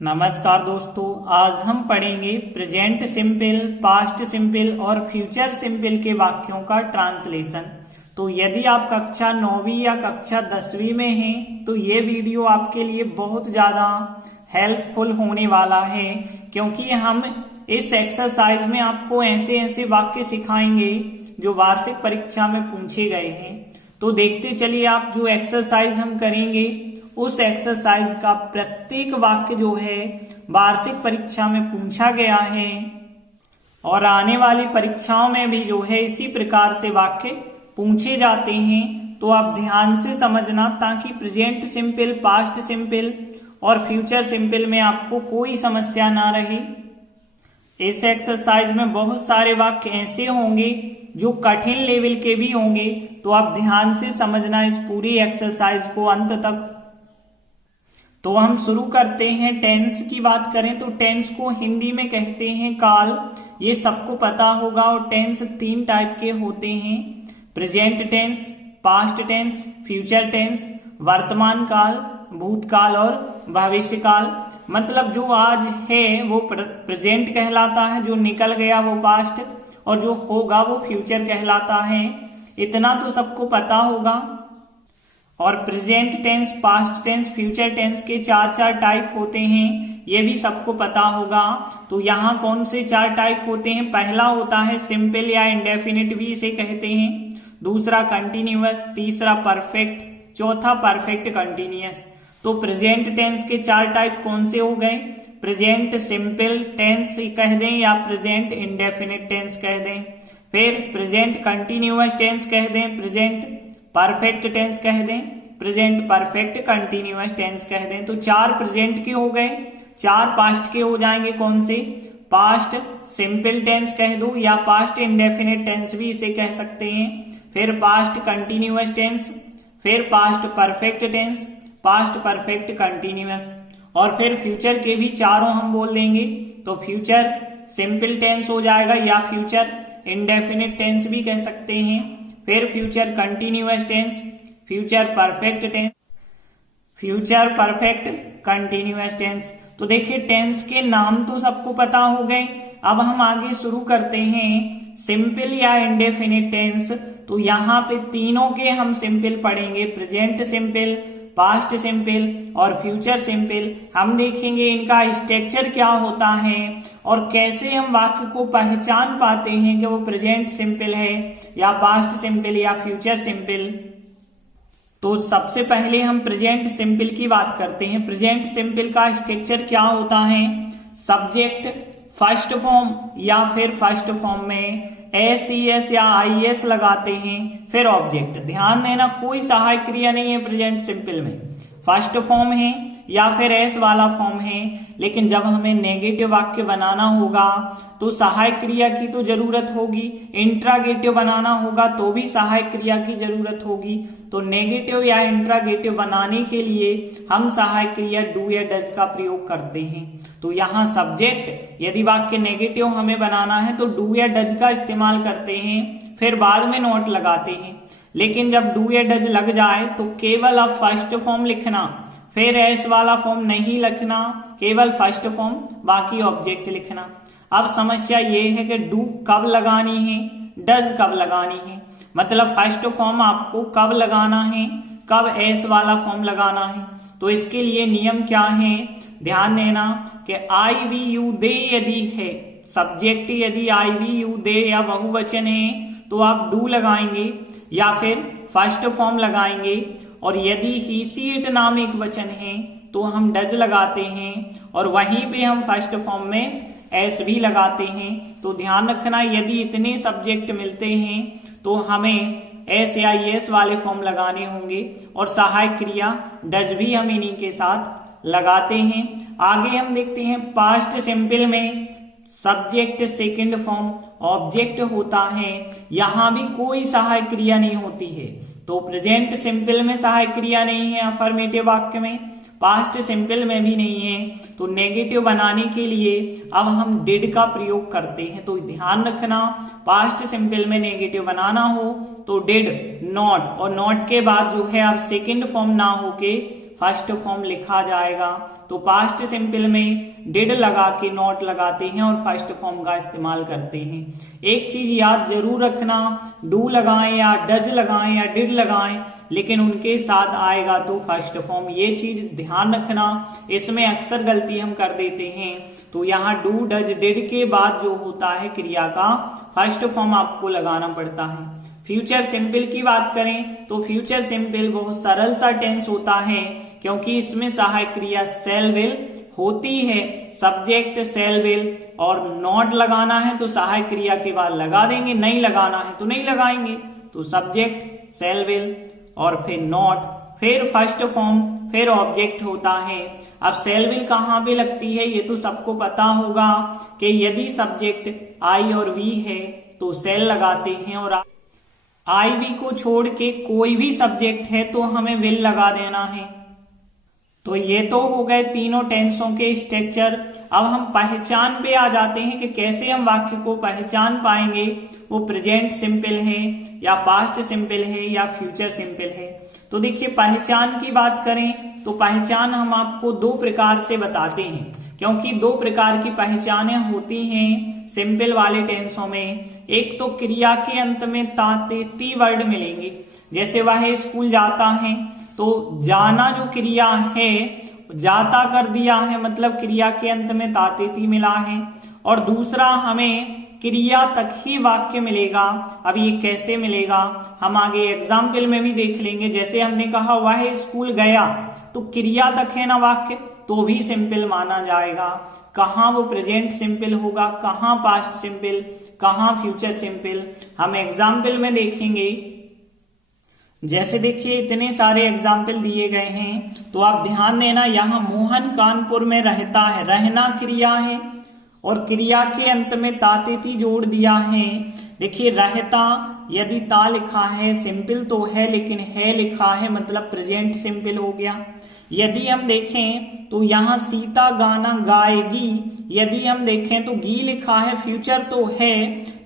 नमस्कार दोस्तों, आज हम पढ़ेंगे प्रेजेंट सिंपल, पास्ट सिंपल और फ्यूचर सिंपल के वाक्यों का ट्रांसलेशन। तो यदि आप कक्षा 9वीं या कक्षा 10वीं में हैं तो ये वीडियो आपके लिए बहुत ज़्यादा हेल्पफुल होने वाला है, क्योंकि हम इस एक्सरसाइज में आपको ऐसे ऐसे वाक्य सिखाएंगे जो वार्षिक परीक्षा में पूछे गए हैं। तो देखते चलिए, आप जो एक्सरसाइज हम करेंगे उस एक्सरसाइज का प्रत्येक वाक्य जो है वार्षिक परीक्षा में पूछा गया है और आने वाली परीक्षाओं में भी जो है इसी प्रकार से वाक्य पूछे जाते हैं। तो आप ध्यान से समझना, ताकि प्रेजेंट सिंपल, पास्ट सिंपल और फ्यूचर सिंपल में आपको कोई समस्या ना रहे। इस एक्सरसाइज में बहुत सारे वाक्य ऐसे होंगे जो कठिन लेवल के भी होंगे, तो आप ध्यान से समझना इस पूरी एक्सरसाइज को अंत तक। तो हम शुरू करते हैं। टेंस की बात करें तो टेंस को हिंदी में कहते हैं काल, ये सबको पता होगा। और टेंस 3 टाइप के होते हैं: present tense, past tense, future tense. वर्तमान काल, भूतकाल और भविष्य काल। मतलब जो आज है वो प्रेजेंट कहलाता है, जो निकल गया वो पास्ट, और जो होगा वो फ्यूचर कहलाता है। इतना तो सबको पता होगा। और present tense, past tense, future tense के 4 टाइप होते हैं, ये भी सबको पता होगा। तो यहाँ कौन से 4 टाइप होते हैं? पहला होता है सिंपल या इंडेफिनिट भी इसे कहते हैं। दूसरा कंटिन्यूअस, तीसरा परफेक्ट, चौथा परफेक्ट कंटिन्यूअस। तो प्रेजेंट टेंस के 4 टाइप कौन से हो गए? प्रेजेंट सिंपल टेंस कह दें या प्रेजेंट इंडेफिनिट टेंस कह दें। फिर प्रेजेंट कंटिन्यूअस टेंस कह दें, प्रेजेंट परफेक्ट टेंस कह दें, प्रेजेंट परफेक्ट कंटिन्यूअस टेंस कह दें। तो 4 प्रेजेंट के हो गए, 4 पास्ट के हो जाएंगे। कौन से? पास्ट सिंपल टेंस कह दो या पास्ट इंडेफिनिट टेंस भी इसे कह सकते हैं। फिर पास्ट कंटिन्यूअस टेंस, फिर past perfect tense, past perfect continuous. और फिर फ्यूचर के भी 4 हम बोल देंगे। तो फ्यूचर सिंपल टेंस हो जाएगा या फ्यूचर इंडेफिनिट टेंस भी कह सकते हैं। फिर future continuous tense, future perfect tense, future perfect continuous tense. तो देखिए, टेंस के नाम तो सबको पता हो गए। अब हम आगे शुरू करते हैं सिंपल या इंडेफिनिट टेंस। तो यहाँ पे तीनों के हम सिंपल पढ़ेंगे: प्रेजेंट सिंपल, पास्ट सिंपल और फ्यूचर सिंपल। हम देखेंगे इनका स्ट्रक्चर क्या होता है और कैसे हम वाक्य को पहचान पाते हैं कि वो प्रेजेंट सिंपल है या पास्ट सिंपल या फ्यूचर सिंपल। तो सबसे पहले हम प्रेजेंट सिंपल की बात करते हैं। प्रेजेंट सिंपल का स्ट्रक्चर क्या होता है? सब्जेक्ट फर्स्ट फॉर्म या फिर फर्स्ट फॉर्म में एस या IS लगाते हैं, फिर ऑब्जेक्ट। ध्यान देना, कोई सहायक क्रिया नहीं है प्रेजेंट सिंपल में। फर्स्ट फॉर्म है या फिर एस वाला फॉर्म है, लेकिन जब हमें नेगेटिव वाक्य बनाना होगा तो सहायक क्रिया की तो जरूरत होगी। इंट्रागेटिव बनाना होगा तो भी सहायक क्रिया की जरूरत होगी। तो नेगेटिव या इंट्रागेटिव बनाने के लिए हम सहायक क्रिया डू या डज का प्रयोग करते हैं। तो यहाँ सब्जेक्ट, यदि वाक्य नेगेटिव हमें बनाना है तो डू या डज का इस्तेमाल करते हैं, फिर बाद में नोट लगाते हैं। लेकिन जब डू या डज लग जाए तो केवल अब फर्स्ट फॉर्म लिखना, फिर एस वाला फॉर्म नहीं लिखना, केवल फर्स्ट फॉर्म, बाकी ऑब्जेक्ट लिखना। अब समस्या ये है कि डू कब लगानी है, डज कब लगानी है। मतलब फर्स्ट फॉर्म आपको कब लगाना है, कब एस वाला फॉर्म लगाना है। तो इसके लिए नियम क्या है? ध्यान देना कि आई वी यू दे यदि है, सब्जेक्ट यदि आई वी यू दे या बहुवचन है तो आप डू लगाएंगे या फिर फर्स्ट फॉर्म लगाएंगे। और यदि ही सी इट नाम एक वचन है तो हम डज लगाते हैं और वहीं पे हम फर्स्ट फॉर्म में एस भी लगाते हैं। तो ध्यान रखना, यदि इतने सब्जेक्ट मिलते हैं तो हमें एस या एस वाले फॉर्म लगाने होंगे और सहायक क्रिया डज भी हम इन्हीं के साथ लगाते हैं। आगे हम देखते हैं पास्ट सिंपल में सब्जेक्ट सेकंड फॉर्म ऑब्जेक्ट होता है, यहां भी कोई सहायक क्रिया नहीं होती है। तो प्रेजेंट सिंपल में सहायक क्रिया नहीं है अफर्मेटिव वाक्य में, पास्ट सिंपल में भी नहीं है। तो नेगेटिव बनाने के लिए अब हम डिड का प्रयोग करते हैं। तो ध्यान रखना, पास्ट सिंपल में नेगेटिव बनाना हो तो डिड, नॉट, और नॉट के बाद जो है अब सेकंड फॉर्म ना होके फर्स्ट फॉर्म लिखा जाएगा। तो पास्ट सिंपल में डिड लगा के नॉट लगाते हैं और फर्स्ट फॉर्म का इस्तेमाल करते हैं। एक चीज याद जरूर रखना, डू लगाएं या डज लगाएं या डिड लगाएं, लेकिन उनके साथ आएगा तो फर्स्ट फॉर्म। ये चीज ध्यान रखना, इसमें अक्सर गलती हम कर देते हैं। तो यहाँ डू डज डिड के बाद जो होता है क्रिया का फर्स्ट फॉर्म आपको लगाना पड़ता है। फ्यूचर सिंपल की बात करें तो फ्यूचर सिंपल बहुत सरल सा टेंस होता है, क्योंकि इसमें सहायक क्रिया शैल विल होती है। सब्जेक्ट शैल विल, और नॉट लगाना है तो सहायक क्रिया के बाद लगा देंगे, नहीं लगाना है तो नहीं लगाएंगे। तो सब्जेक्ट शैल विल और फिर नॉट, फिर फर्स्ट फॉर्म, फिर ऑब्जेक्ट होता है। अब शैल विल कहाँ पे लगती है ये तो सबको पता होगा कि यदि सब्जेक्ट आई और वी है तो शैल लगाते हैं, और आई वी को छोड़ के कोई भी सब्जेक्ट है तो हमें विल लगा देना है। तो ये तो हो गए तीनों टेंसों के स्ट्रक्चर। अब हम पहचान पे आ जाते हैं कि कैसे हम वाक्य को पहचान पाएंगे, वो प्रेजेंट सिंपल है या पास्ट सिंपल है या फ्यूचर सिंपल है। तो देखिए पहचान की बात करें तो पहचान हम आपको दो प्रकार से बताते हैं, क्योंकि दो प्रकार की पहचानें होती हैं सिंपल वाले टेंसों में। एक तो क्रिया के अंत में तातेती वर्ड मिलेंगे, जैसे वह स्कूल जाता है तो जाना जो क्रिया है जाता कर दिया है, मतलब क्रिया के अंत में तातेती मिला है। और दूसरा हमें क्रिया तक ही वाक्य मिलेगा। अब ये कैसे मिलेगा हम आगे एग्जाम्पल में भी देख लेंगे। जैसे हमने कहा वह स्कूल गया, तो क्रिया तक है ना वाक्य, तो भी सिंपल माना जाएगा। कहाँ वो प्रेजेंट सिंपल होगा, कहाँ पास्ट सिंपल, कहाँ फ्यूचर सिंपल, हम एग्जाम्पल में देखेंगे। जैसे देखिए इतने सारे एग्जाम्पल दिए गए हैं, तो आप ध्यान देना। यहाँ मोहन कानपुर में रहता है, रहना क्रिया है और क्रिया के अंत में तातेती जोड़ दिया है। देखिए रहता, यदि ता लिखा है सिंपल तो है, लेकिन है लिखा है मतलब प्रेजेंट सिंपल हो गया। यदि हम देखें तो यहाँ सीता गाना गाएगी, यदि हम देखें तो गी लिखा है, फ्यूचर तो है,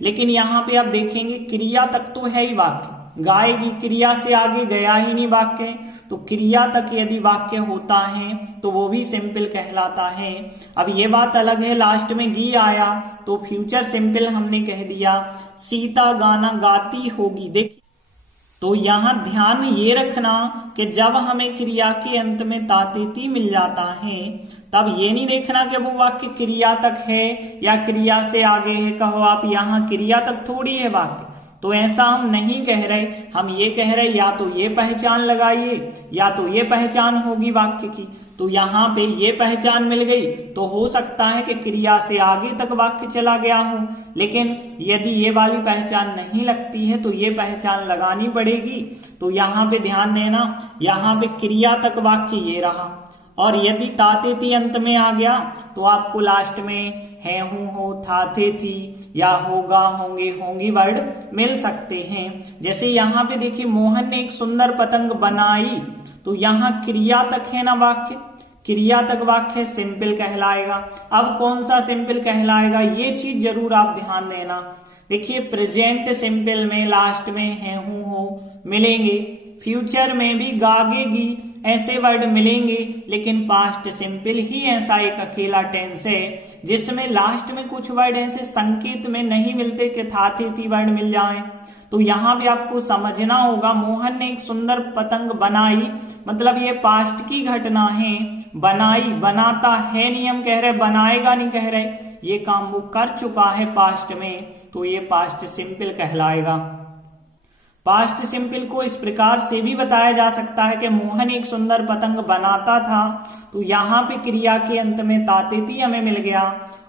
लेकिन यहाँ पे आप देखेंगे क्रिया तक तो है ही वाक्य, गाएगी क्रिया से आगे गया ही नहीं वाक्य। तो क्रिया तक यदि वाक्य होता है तो वो भी सिंपल कहलाता है। अब ये बात अलग है लास्ट में गी आया तो फ्यूचर सिंपल हमने कह दिया। सीता गाना गाती होगी, देखिए तो यहाँ ध्यान ये रखना कि जब हमें क्रिया के अंत में तातेती मिल जाता है तब ये नहीं देखना कि वो वाक्य क्रिया तक है या क्रिया से आगे है। कहो आप यहाँ क्रिया तक थोड़ी है वाक्य, तो ऐसा हम नहीं कह रहे। हम ये कह रहे या तो ये पहचान लगाइए या तो ये पहचान होगी वाक्य की। तो यहाँ पे ये पहचान मिल गई तो हो सकता है कि क्रिया से आगे तक वाक्य चला गया हो, लेकिन यदि ये वाली पहचान नहीं लगती है तो ये पहचान लगानी पड़ेगी। तो यहाँ पे ध्यान देना, यहाँ पे क्रिया तक वाक्य ये रहा, और यदि तातेती अंत में आ गया तो आपको लास्ट में है, हूं, हो, था, थे, थी या होगा, होंगे, होंगी वर्ड मिल सकते हैं। जैसे यहाँ पे देखिए मोहन ने एक सुंदर पतंग बनाई, तो यहाँ क्रिया तक है ना वाक्य, क्रिया तक वाक्य सिंपल कहलाएगा। अब कौन सा सिंपल कहलाएगा ये चीज जरूर आप ध्यान देना। देखिए प्रेजेंट सिंपल में लास्ट में है, हूं, हो मिलेंगे, फ्यूचर में भी गागेगी ऐसे वर्ड मिलेंगे, लेकिन पास्ट सिंपल ही ऐसा एक अकेला टेंस है जिसमें लास्ट में कुछ वर्ड ऐसे संकेत में नहीं मिलते कि था, थे, थी वर्ड मिल जाए। तो यहाँ भी आपको समझना होगा मोहन ने एक सुंदर पतंग बनाई, मतलब ये पास्ट की घटना है। बनाई, बनाता है नहीं हम कह रहे, बनाएगा नहीं कह रहे, ये काम वो कर चुका है पास्ट में, तो ये पास्ट सिंपल कहलाएगा। पास्ट सिंपल को इस प्रकार से भी बताया जा सकता है कि मोहन एक सुंदर पतंग बनाता था, तो यहाँ पे क्रिया के अंत में तातेती हमें मिल गया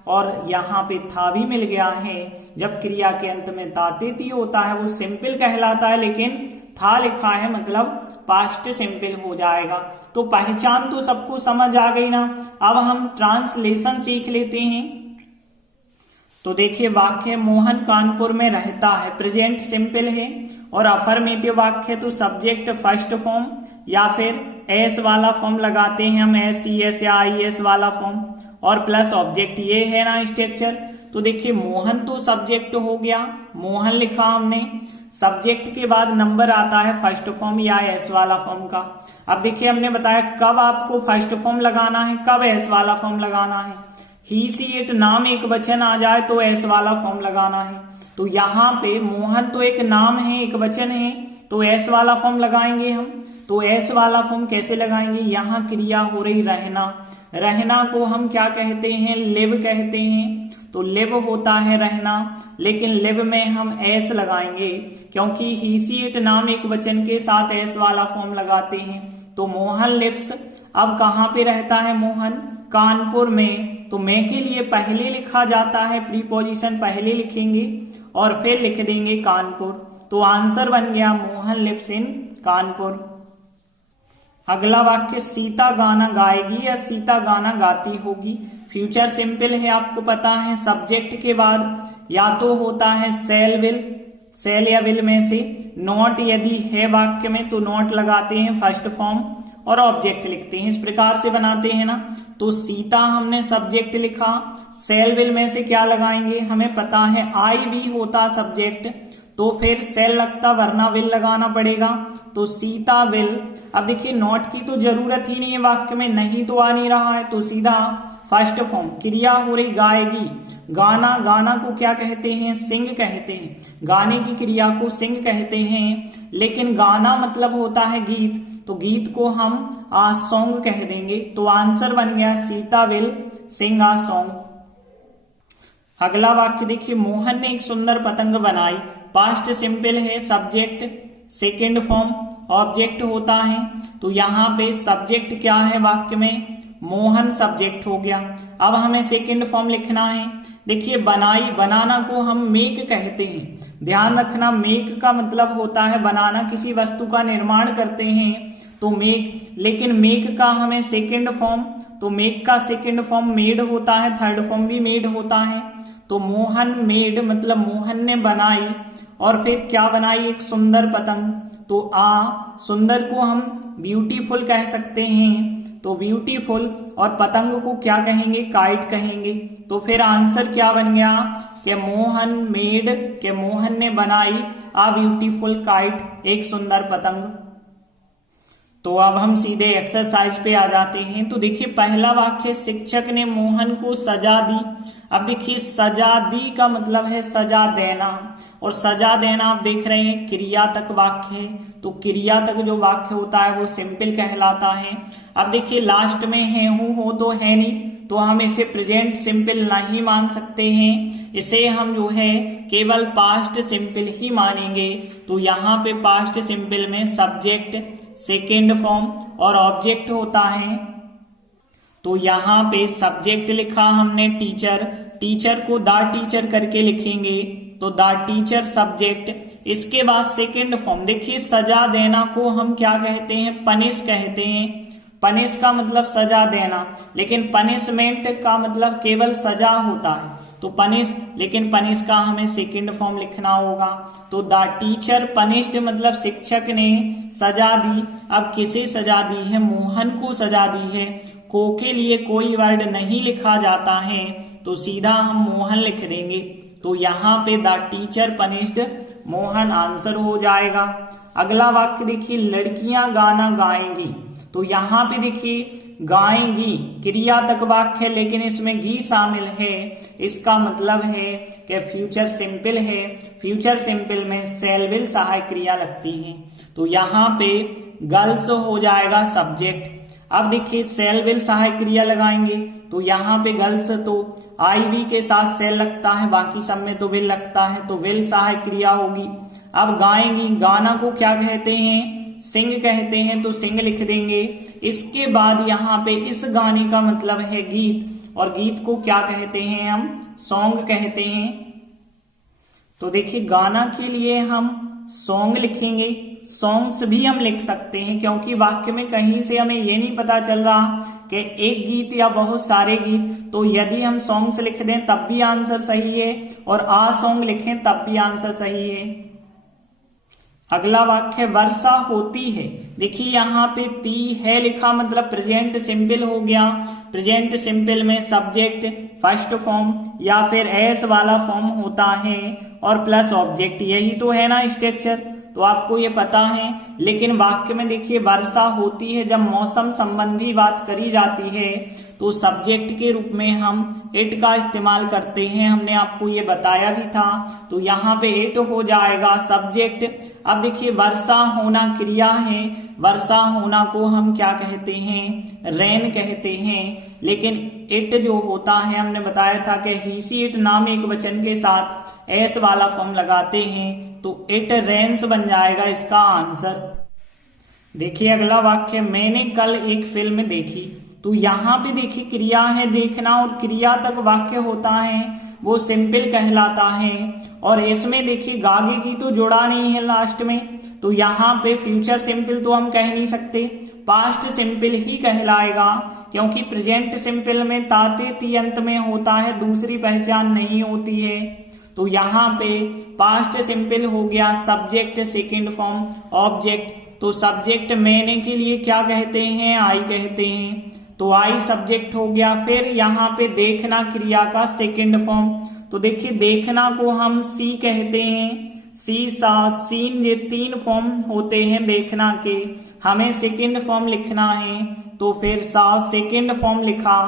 और यहाँ पे था भी मिल गया है। जब क्रिया के अंत में तातेती होता है वो सिंपल कहलाता है, लेकिन था लिखा है मतलब पास्ट सिंपल हो जाएगा। तो पहचान तो सबको समझ आ गई ना। अब हम ट्रांसलेशन सीख लेते हैं। तो देखिए वाक्य मोहन कानपुर में रहता है, प्रेजेंट सिंपल है, और अफर्मेटिव वाक्य तो सब्जेक्ट फर्स्ट फॉर्म या फिर एस वाला फॉर्म लगाते हैं हम, एस सी एस या आई एस वाला फॉर्म, और प्लस ऑब्जेक्ट, ये है ना स्ट्रक्चर। तो देखिए मोहन तो सब्जेक्ट हो गया, मोहन लिखा हमने, सब्जेक्ट के बाद नंबर आता है फर्स्ट फॉर्म या एस वाला फॉर्म का। अब देखिए हमने बताया कब आपको फर्स्ट फॉर्म लगाना है, कब एस वाला फॉर्म लगाना है। ही सी इट नाम एक वचन आ जाए तो एस वाला फॉर्म लगाना है। तो यहाँ पे मोहन तो एक नाम है, एक वचन है, तो एस वाला फॉर्म लगाएंगे हम। तो एस वाला फॉर्म कैसे लगाएंगे, यहाँ क्रिया हो रही रहना, रहना को हम क्या कहते हैं, लिव कहते हैं। तो लिव होता है रहना, लेकिन लिव में हम एस लगाएंगे क्योंकि ही सी इट नाम एक वचन के साथ एस वाला फॉर्म लगाते हैं। तो मोहन लिव्स, अब कहाँ पे रहता है मोहन, कानपुर में। तो मैं के लिए पहले लिखा जाता है, प्रीपोजिशन पहले लिखेंगे और फिर लिख देंगे कानपुर। तो आंसर बन गया मोहन लिव्स इन कानपुर। अगला वाक्य सीता गाना गाएगी या सीता गाना गाती होगी। फ्यूचर सिंपल है, आपको पता है सब्जेक्ट के बाद या तो होता है सेल विल, सेल या विल में से। नॉट यदि है वाक्य में तो नॉट लगाते हैं फर्स्ट फॉर्म और ऑब्जेक्ट लिखते हैं, इस प्रकार से बनाते हैं ना। तो सीता हमने सब्जेक्ट लिखा, सेल विल में से क्या लगाएंगे, हमें पता है आई वी होता सब्जेक्ट, तो फिर सेल लगता वरना विल लगाना पड़ेगा। तो सीता विल। अब देखिए नॉट की तो जरूरत ही नहीं है वाक्य में, नहीं तो आ नहीं रहा है, तो सीधा फर्स्ट फॉर्म। क्रिया हो रही गाएगी, गाना, गाना को क्या कहते हैं, सिंग कहते हैं, गाने की क्रिया को सिंग कहते हैं। लेकिन गाना मतलब होता है गीत, तो गीत को हम आ सॉन्ग कह देंगे। तो आंसर बन गया Sita will sing uh song. अगला वाक्य देखिए, मोहन ने एक सुंदर पतंग बनाई। पास्ट सिंपल है, सब्जेक्ट सेकेंड फॉर्म, ऑब्जेक्ट होता है। तो यहाँ पे सब्जेक्ट क्या है वाक्य में, मोहन सब्जेक्ट हो गया। अब हमें सेकेंड फॉर्म लिखना है। देखिए बनाई, बनाना को हम मेक कहते हैं, ध्यान रखना मेक का मतलब होता है बनाना, किसी वस्तु का निर्माण करते हैं तो मेक। लेकिन मेक का हमें सेकेंड फॉर्म, तो मेक का सेकेंड फॉर्म मेड होता है, थर्ड फॉर्म भी मेड होता है। तो मोहन मेड मतलब मोहन ने बनाई, और फिर क्या बनाई, एक सुंदर पतंग। तो सुंदर को हम ब्यूटीफुल कह सकते हैं, तो ब्यूटीफुल, और पतंग को क्या कहेंगे, काइट कहेंगे। तो फिर आंसर क्या बन गया कि मोहन मेड, के मोहन ने बनाई आ ब्यूटीफुल काइट, एक सुंदर पतंग। तो अब हम सीधे एक्सरसाइज पे आ जाते हैं। तो देखिए पहला वाक्य, शिक्षक ने मोहन को सजा दी। अब देखिए सजा दी का मतलब है सजा देना, और सजा देना आप देख रहे हैं क्रिया तक वाक्य है, तो क्रिया तक जो वाक्य होता है वो सिंपल कहलाता है। अब देखिए लास्ट में है हूं, हो तो है नहीं, तो हम इसे प्रेजेंट सिंपल नहीं मान सकते हैं, इसे हम जो है केवल पास्ट सिंपल ही मानेंगे। तो यहाँ पे पास्ट सिंपल में सब्जेक्ट सेकेंड फॉर्म और ऑब्जेक्ट होता है। तो यहाँ पे सब्जेक्ट लिखा हमने टीचर, टीचर को द टीचर करके लिखेंगे, तो द टीचर सब्जेक्ट। इसके बाद सेकेंड फॉर्म, देखिए सजा देना को हम क्या कहते हैं, पनिश कहते हैं। पनिश का मतलब सजा देना, लेकिन पनिशमेंट का मतलब केवल सजा होता है, तो पनिश, लेकिन पनिश का हमें सेकेंड फॉर्म लिखना होगा। तो द टीचर पनिश्ड मतलब शिक्षक ने सजा दी। अब किसे सजा दी है, मोहन को सजा दी है। को के लिए कोई वर्ड नहीं लिखा जाता है, तो सीधा हम मोहन लिख देंगे। तो यहाँ पे the teacher punished Mohan answer हो जाएगा। अगला वाक्य देखिए, लड़कियां गाना गाएंगी। तो यहाँ पे देखिए गाएंगी क्रिया तक वाक्य है, लेकिन इसमें गी शामिल है, इसका मतलब है कि फ्यूचर सिंपल है। फ्यूचर सिंपल में सेल विल सहायक क्रिया लगती है, तो यहाँ पे गर्ल्स हो जाएगा सब्जेक्ट। अब देखिए सेल विल सहायक क्रिया लगाएंगे, तो यहाँ पे गर्ल्स तो आई वी के साथ सेल लगता है, बाकी सब में तो विल लगता है, तो विल सहायक क्रिया होगी। अब गाएंगी, गाना को क्या कहते हैं, सिंग कहते हैं, तो सिंग लिख देंगे। इसके बाद यहाँ पे इस गाने का मतलब है गीत, और गीत को क्या कहते हैं हम, सॉन्ग कहते हैं। तो देखिए गाना के लिए हम सॉन्ग लिखेंगे, सॉन्ग्स भी हम लिख सकते हैं, क्योंकि वाक्य में कहीं से हमें ये नहीं पता चल रहा कि एक गीत या बहुत सारे गीत। तो यदि हम सॉन्ग्स लिख दें तब भी आंसर सही है, और आ सॉन्ग लिखें तब भी आंसर सही है। अगला वाक्य वर्षा होती है। देखिए यहाँ पे ती है लिखा, मतलब प्रेजेंट सिंपल हो गया। प्रेजेंट सिंपल में सब्जेक्ट फर्स्ट फॉर्म या फिर एस वाला फॉर्म होता है और प्लस ऑब्जेक्ट, यही तो है ना स्ट्रक्चर, तो आपको ये पता है। लेकिन वाक्य में देखिए वर्षा होती है, जब मौसम संबंधी बात करी जाती है तो सब्जेक्ट के रूप में हम इट का इस्तेमाल करते हैं, हमने आपको ये बताया भी था। तो यहाँ पे इट हो जाएगा सब्जेक्ट। अब देखिए वर्षा होना क्रिया है, वर्षा होना को हम क्या कहते हैं, रेन कहते हैं। लेकिन इट जो होता है, हमने बताया था कि ही सी इट नाम एक वचन के साथ एस वाला फॉर्म लगाते हैं, तो इट रेन्स बन जाएगा इसका आंसर। देखिए अगला वाक्य, मैंने कल एक फिल्म देखी। तो यहाँ पे देखिए क्रिया है देखना, और क्रिया तक वाक्य होता है वो सिंपल कहलाता है। और इसमें देखिए गागे की तो जोड़ा नहीं है लास्ट में, तो यहाँ पे फ्यूचर सिंपल तो हम कह नहीं सकते, पास्ट सिंपल ही कहलाएगा, क्योंकि प्रेजेंट सिंपल में ताते ती अंत में होता है, दूसरी पहचान नहीं होती है। तो यहाँ पे पास्ट सिंपल हो गया सब्जेक्ट सेकंड फॉर्म ऑब्जेक्ट। तो सब्जेक्ट मैंने के लिए क्या कहते हैं, आई कहते हैं, तो आई सब्जेक्ट हो गया। फिर यहाँ पे देखना क्रिया का सेकंड फॉर्म, तो देखिए देखना को हम सी कहते हैं, सी सा सीन, ये तीन फॉर्म होते हैं देखना के, हमें सेकंड फॉर्म लिखना है, तो फिर सा सेकंड फॉर्म लिखा,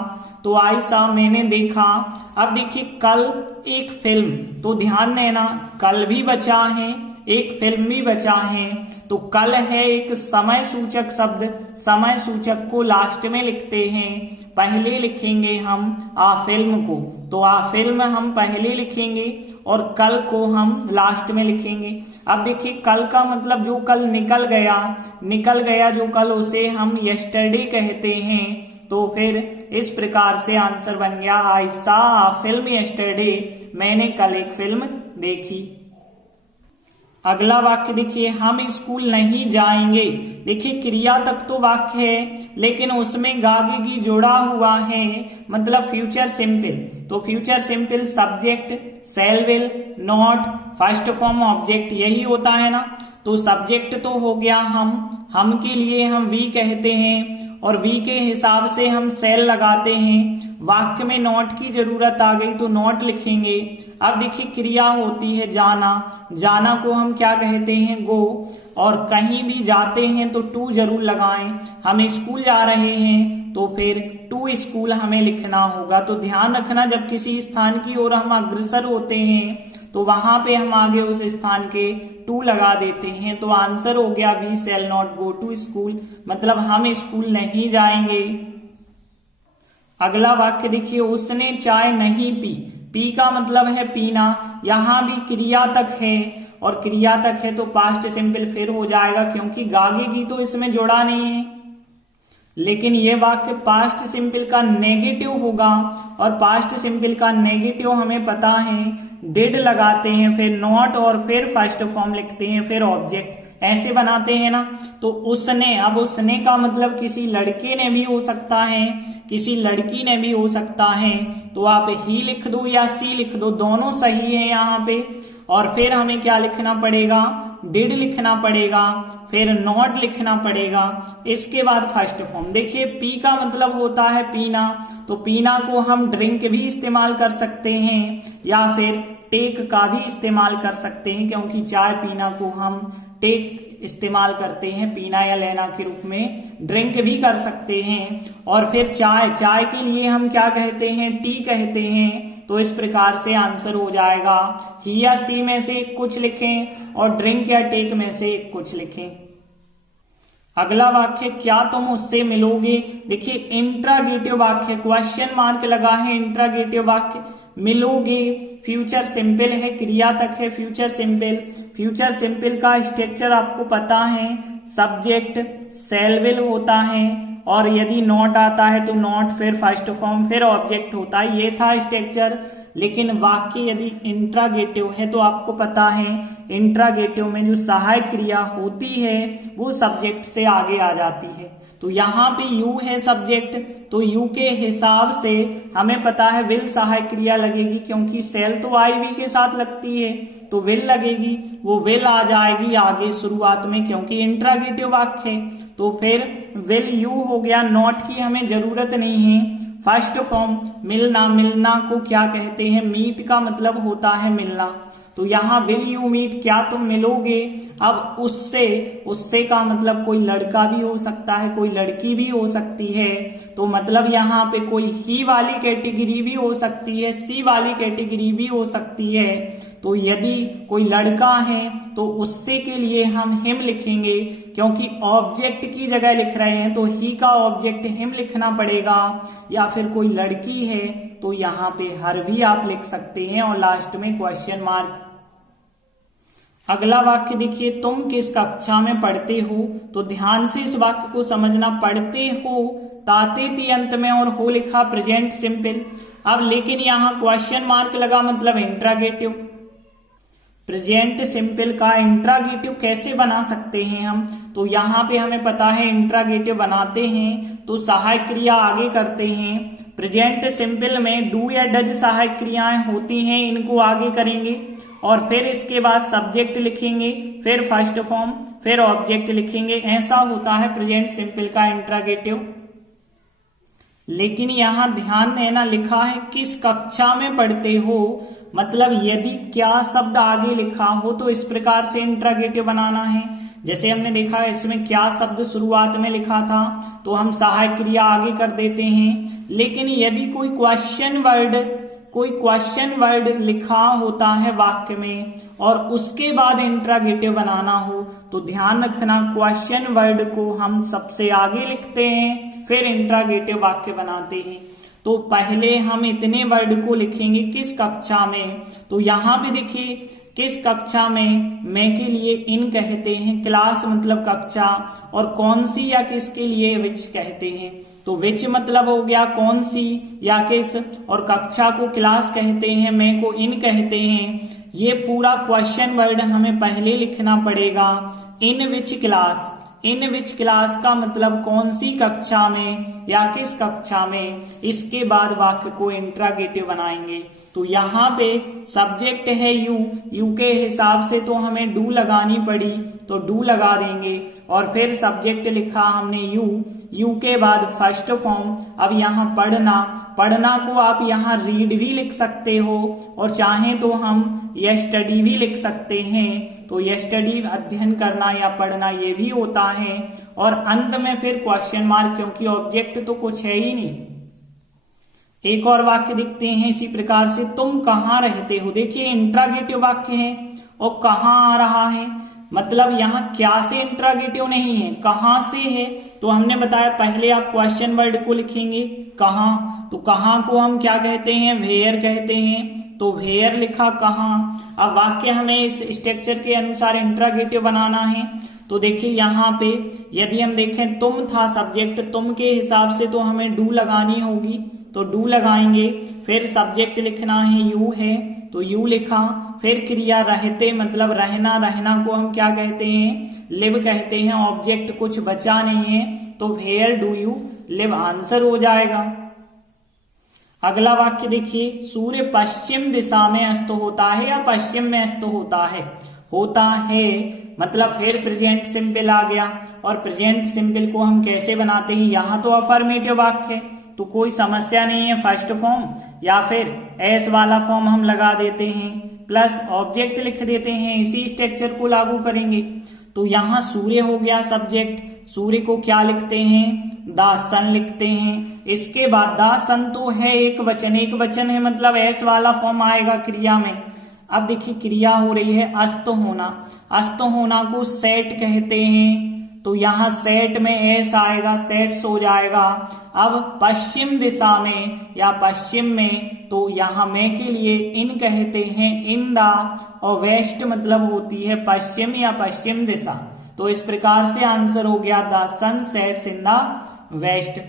तो आई सा मैंने देखा। अब देखिए कल एक फिल्म, तो ध्यान देना कल भी बचा है, एक फिल्म भी बचा है, तो कल है एक समय सूचक शब्द, समय सूचक को लास्ट में लिखते हैं, पहले लिखेंगे हम आ फिल्म को, तो आ फिल्म हम पहले लिखेंगे और कल को हम लास्ट में लिखेंगे। अब देखिए कल का मतलब जो कल निकल गया जो कल, उसे हम यस्टरडे कहते हैं। तो फिर इस प्रकार से आंसर बन गया I saw a film yesterday, मैंने कल एक फिल्म देखी। अगला वाक्य देखिए, हम स्कूल नहीं जाएंगे। देखिए क्रिया तक तो वाक्य है, लेकिन उसमें गागे की जोड़ा हुआ है, मतलब फ्यूचर सिंपल। तो future simple subject shell will not first form object, यही होता है ना। तो सब्जेक्ट तो हो गया हम के लिए हम वी कहते हैं, और वी के हिसाब से हम शैल लगाते हैं। वाक्य में नॉट की जरूरत आ गई तो नॉट लिखेंगे। अब देखिए क्रिया होती है जाना, जाना को हम क्या कहते हैं, गो, और कहीं भी जाते हैं तो टू जरूर लगाएं। हम स्कूल जा रहे हैं तो फिर टू स्कूल हमें लिखना होगा। तो ध्यान रखना जब किसी स्थान की ओर हम अग्रसर होते हैं तो वहां पे हम आगे उस स्थान के टू लगा देते हैं। तो आंसर हो गया we shall not go to school, मतलब हम स्कूल नहीं जाएंगे। अगला वाक्य देखिए, उसने चाय नहीं पी। पी का मतलब है पीना, यहां भी क्रिया तक है, और क्रिया तक है तो पास्ट सिंपल फिर हो जाएगा, क्योंकि गागे की तो इसमें जोड़ा नहीं है। लेकिन ये वाक्य पास्ट सिंपल का नेगेटिव होगा, और पास्ट सिंपल का नेगेटिव हमें पता है, डिड लगाते हैं, फिर नॉट, और फिर फर्स्ट फॉर्म लिखते हैं, फिर ऑब्जेक्ट, ऐसे बनाते हैं ना। तो उसने, अब उसने का मतलब किसी लड़के ने भी हो सकता है, किसी लड़की ने भी हो सकता है, तो आप ही लिख दो या सी लिख दो, दोनों सही है यहाँ पे। और फिर हमें क्या लिखना पड़ेगा, डिड लिखना पड़ेगा, फिर नॉट लिखना पड़ेगा, इसके बाद फर्स्ट फॉर्म। देखिए पी का मतलब होता है पीना, तो पीना को हम ड्रिंक भी इस्तेमाल कर सकते हैं, या फिर टेक का भी इस्तेमाल कर सकते हैं, क्योंकि चाय पीना को हम टेक इस्तेमाल करते हैं, पीना या लेना के रूप में, ड्रिंक भी कर सकते हैं। और फिर चाय, चाय के लिए हम क्या कहते हैं, टी कहते हैं। तो इस प्रकार से आंसर हो जाएगा ही या सी में से कुछ लिखें, और ड्रिंक या टेक में से कुछ लिखें। अगला वाक्य, क्या तुम उससे मिलोगे। देखिए इंट्रागेटिव वाक्य, क्वेश्चन मार्क लगा है, इंट्रागेटिव वाक्य। मिलोगे फ्यूचर सिंपल है, क्रिया तक है फ्यूचर सिंपल। फ्यूचर सिंपल का स्ट्रक्चर आपको पता है, सब्जेक्ट शैल विल होता है, और यदि नॉट आता है तो नॉट, फिर फर्स्ट फॉर्म, फिर ऑब्जेक्ट होता है, ये था स्ट्रक्चर। लेकिन वाक्य यदि इंट्रागेटिव है तो आपको पता है इंट्रागेटिव में जो सहायक क्रिया होती है वो सब्जेक्ट से आगे आ जाती है। तो यहाँ पे यू है सब्जेक्ट, तो यू के हिसाब से हमें पता है विल सहायक क्रिया लगेगी, क्योंकि सेल तो आई वी के साथ लगती है, तो विल लगेगी। वो विल आ जाएगी आगे शुरुआत में, क्योंकि इंट्रागेटिव वाक्य है, तो फिर विल यू हो गया। नॉट की हमें जरूरत नहीं है। फर्स्ट फॉर्म मिलना, मिलना को क्या कहते हैं? मीट का मतलब होता है मिलना, तो यहाँ विल यू मीट, क्या तुम मिलोगे? अब उससे का मतलब कोई लड़का भी हो सकता है, कोई लड़की भी हो सकती है, तो मतलब यहाँ पे कोई ही वाली कैटेगरी भी हो सकती है, सी वाली कैटेगरी भी हो सकती है। तो यदि कोई लड़का है तो उससे के लिए हम हिम लिखेंगे, क्योंकि ऑब्जेक्ट की जगह लिख रहे हैं तो ही का ऑब्जेक्ट हिम लिखना पड़ेगा। या फिर कोई लड़की है तो यहाँ पे हर भी आप लिख सकते हैं, और लास्ट में क्वेश्चन मार्क। अगला वाक्य देखिए, तुम किस कक्षा में पढ़ते हो? तो ध्यान से इस वाक्य को समझना। पढ़ते हो ताते ती अंत में और हो लिखा प्रेजेंट सिंपल। अब लेकिन यहाँ क्वेश्चन मार्क लगा, मतलब इंट्रागेटिव। प्रेजेंट सिंपल का इंट्रागेटिव कैसे बना सकते हैं हम? तो यहाँ पे हमें पता है इंट्रागेटिव बनाते हैं तो सहायक क्रिया आगे करते हैं। प्रेजेंट सिंपल में डू या डज सहायक क्रियाएं होती हैं, इनको आगे करेंगे, और फिर इसके बाद सब्जेक्ट लिखेंगे, फिर फर्स्ट फॉर्म, फिर ऑब्जेक्ट लिखेंगे। ऐसा होता है प्रेजेंट सिंपल का इंट्रागेटिव। लेकिन यहां ध्यान देना, लिखा है किस कक्षा में पढ़ते हो, मतलब यदि क्या शब्द आगे लिखा हो तो इस प्रकार से इंट्रागेटिव बनाना है। जैसे हमने देखा इसमें क्या शब्द शुरुआत में लिखा था तो हम सहायक क्रिया आगे कर देते हैं। लेकिन यदि कोई क्वेश्चन वर्ड लिखा होता है वाक्य में और उसके बाद इंट्रागेटिव बनाना हो तो ध्यान रखना, क्वेश्चन वर्ड को हम सबसे आगे लिखते हैं, फिर इंट्रागेटिव वाक्य बनाते हैं। तो पहले हम इतने वर्ड को लिखेंगे किस कक्षा में, तो यहां पे देखिए किस कक्षा में, मैं के लिए इन कहते हैं, क्लास मतलब कक्षा, और कौन सी या किसके लिए विच कहते हैं। तो विच मतलब हो गया कौन सी या किस, और कक्षा को क्लास कहते हैं, मैं को इन कहते हैं। ये पूरा क्वेश्चन वर्ड हमें पहले लिखना पड़ेगा, इन which class. In which class का मतलब कौन सी कक्षा में या किस कक्षा में। इसके बाद वाक्य को इंट्रागेटिव बनाएंगे। तो यहाँ पे सब्जेक्ट है यू, यू के हिसाब से तो हमें डू लगानी पड़ी, तो डू लगा देंगे, और फिर सब्जेक्ट लिखा हमने यू, यू के बाद फर्स्ट फॉर्म। अब यहाँ पढ़ना को आप यहाँ रीड भी लिख सकते हो, और चाहे तो हम यस्टडी भी लिख सकते हैं। तो यस्टडी अध्ययन करना या पढ़ना ये भी होता है, और अंत में फिर क्वेश्चन मार्क, क्योंकि ऑब्जेक्ट तो कुछ है ही नहीं। एक और वाक्य दिखते हैं इसी प्रकार से, तुम कहाँ रहते हो। देखिए इंट्रागेटिव वाक्य है और कहाँ आ रहा है, मतलब यहाँ क्या से इंट्रागेटिव नहीं है, कहाँ से है। तो हमने बताया पहले आप क्वेश्चन वर्ड को लिखेंगे कहाँ, तो कहाँ को हम क्या कहते हैं, वेयर कहते हैं, तो वेयर लिखा कहाँ। अब वाक्य हमें इस स्ट्रक्चर के अनुसार इंट्रागेटिव बनाना है। तो देखिए यहाँ पे यदि हम देखें तुम था सब्जेक्ट, तुम के हिसाब से तो हमें डू लगानी होगी, तो डू लगाएंगे, फिर सब्जेक्ट लिखना है यू है तो यू लिखा, फिर क्रिया रहते मतलब रहना, रहना को हम क्या कहते हैं, लिव कहते हैं। ऑब्जेक्ट कुछ बचा नहीं है तो where do you live answer हो जाएगा। अगला वाक्य देखिए, सूर्य पश्चिम दिशा में अस्त होता है या पश्चिम में अस्त होता है, होता है मतलब फिर प्रेजेंट सिंपल आ गया। और प्रेजेंट सिंपल को हम कैसे बनाते हैं, यहाँ तो अफर्मेटिव वाक्य है तो कोई समस्या नहीं है, फर्स्ट फॉर्म या फिर एस वाला फॉर्म हम लगा देते हैं, प्लस ऑब्जेक्ट लिख देते हैं, इसी स्ट्रक्चर को लागू करेंगे। तो यहाँ सूर्य हो गया सब्जेक्ट, सूर्य को क्या लिखते हैं, द सन लिखते हैं। इसके बाद द सन तो है एक वचन है, मतलब एस वाला फॉर्म आएगा क्रिया में। अब देखिए क्रिया हो रही है अस्त होना, अस्त होना को सेट कहते हैं, तो यहाँ सेट में एस आएगा, सेट्स हो जाएगा। अब पश्चिम दिशा में या पश्चिम में, तो यहाँ में के लिए इन कहते हैं, इन द, और वेस्ट मतलब होती है पश्चिम या पश्चिम दिशा। तो इस प्रकार से आंसर हो गया the sun sets in the west.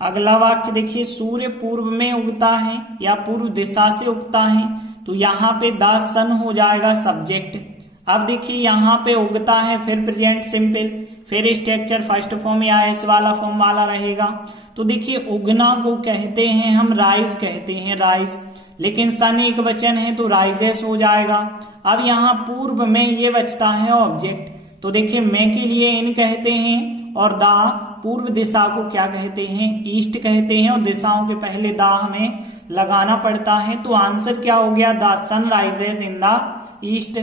अगला वाक्य देखिए, सूर्य पूर्व में उगता है या पूर्व दिशा से उगता है, तो यहाँ पे द सन हो जाएगा सब्जेक्ट। अब देखिए यहाँ पे उगता है, फिर प्रेजेंट सिंपल, फिर स्ट्रक्चर फर्स्ट फॉर्म या एस वाला फॉर्म वाला रहेगा। तो देखिए उगना को कहते हैं हम राइज कहते हैं, राइज, लेकिन सन एक वचन है तो राइजेस हो जाएगा। अब यहाँ पूर्व में ये बचता है ऑब्जेक्ट, तो देखिए मैं के लिए इन कहते हैं और दा पूर्व दिशा को क्या कहते हैं, ईस्ट कहते हैं, और दिशाओं के पहले दा हमें लगाना पड़ता है। तो आंसर क्या हो गया, the sun rises in the east.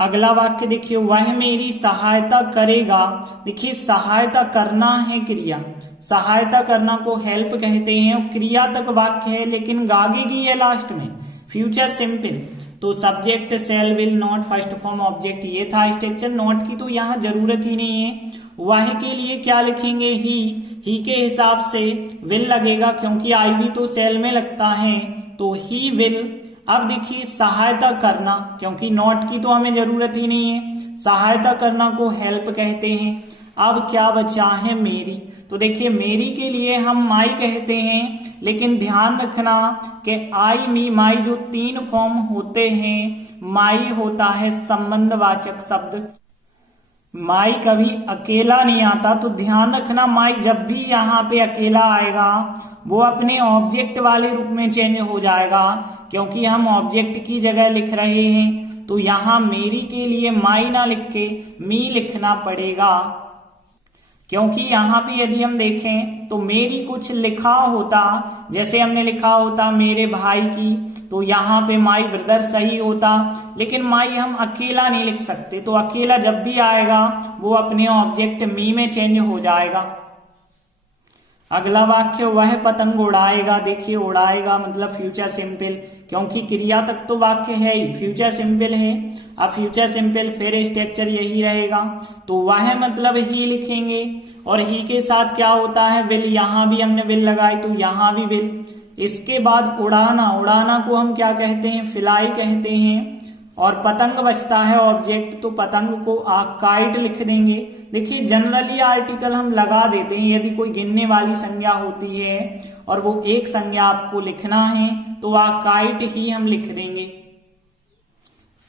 अगला वाक्य देखिए, वह मेरी सहायता करेगा। देखिए सहायता करना है क्रिया, सहायता करना को हेल्प कहते हैं, और क्रिया तक वाक्य है लेकिन गागेगी है लास्ट में, फ्यूचर सिंपल। तो subject shall will not first form object, ये था स्ट्रक्चर। नॉट की तो यहाँ जरूरत ही नहीं है। वह के लिए क्या लिखेंगे, ही के हिसाब से विल लगेगा क्योंकि आई भी तो सेल में लगता है, तो ही विल। अब देखिए सहायता करना, क्योंकि नॉट की तो हमें जरूरत ही नहीं है, सहायता करना को हेल्प कहते हैं। अब क्या बचा है, मेरी। तो देखिए मेरी के लिए हम माई कहते हैं, लेकिन ध्यान रखना कि आई मी माई जो 3 फॉर्म होते हैं, माई होता है संबंधवाचक शब्द, माई कभी अकेला नहीं आता। तो ध्यान रखना माई जब भी यहाँ पे अकेला आएगा वो अपने ऑब्जेक्ट वाले रूप में चेंज हो जाएगा, क्योंकि हम ऑब्जेक्ट की जगह लिख रहे हैं। तो यहाँ मेरी के लिए माई ना लिख के मी लिखना पड़ेगा, क्योंकि यहाँ पे यदि हम देखें तो मेरी कुछ लिखा होता, जैसे हमने लिखा होता मेरे भाई की, तो यहाँ पे माई ब्रदर सही होता, लेकिन माई हम अकेला नहीं लिख सकते। तो अकेला जब भी आएगा वो अपने ऑब्जेक्ट मी में चेंज हो जाएगा। अगला वाक्य, वह पतंग उड़ाएगा। देखिए उड़ाएगा मतलब फ्यूचर सिंपल, क्योंकि क्रिया तक तो वाक्य है ही, फ्यूचर सिंपल है। अब फ्यूचर सिंपल फिर स्ट्रक्चर यही रहेगा, तो वह मतलब ही लिखेंगे, और ही के साथ क्या होता है, विल। यहाँ भी हमने विल लगाई तो यहाँ भी विल। इसके बाद उड़ाना, उड़ाना को हम क्या कहते हैं, फ्लाई कहते हैं, और पतंग बचता है ऑब्जेक्ट, तो पतंग को काइट लिख देंगे। देखिए जनरली आर्टिकल हम लगा देते हैं यदि कोई गिनने वाली संज्ञा होती है और वो एक संज्ञा आपको लिखना है तो काइट ही हम लिख देंगे।